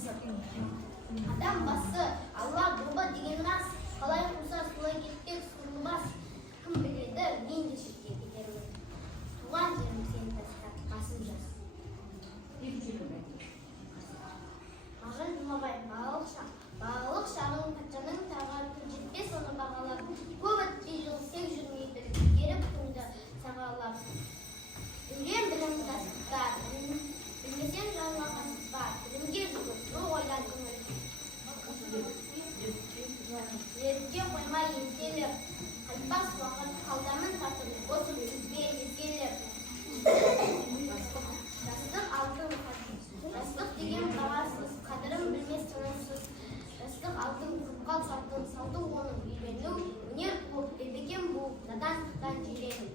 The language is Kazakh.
Адам басы, Алла добы деген рас. Қалай қуса солай кетпек сорлыбас. Кім біледі, мен де шетке кетермін. Туған жерім сені тастап, басым жас. Мағжан Жұмабай, балалық шағын патшаның тағаты жетпес оны бағалап, көп өтпей жыл сек жүрмейді, еріп күнді сағалап. Үйрен білім кәсіпта, білмесең жанға қасыппа, білімге жүгір, бұл ойдан көңіл. Ерікке қоймай ентелеп, қайтпас уақыт қалдамын татып, осы бізбе езгелеп. Жастық деген бағасыз, қадірін білмес тынымсыз. Жастық алтын құрқал салтын, салды оның үйрену, өнер қуып, бебекем буып, надандықтан жирену.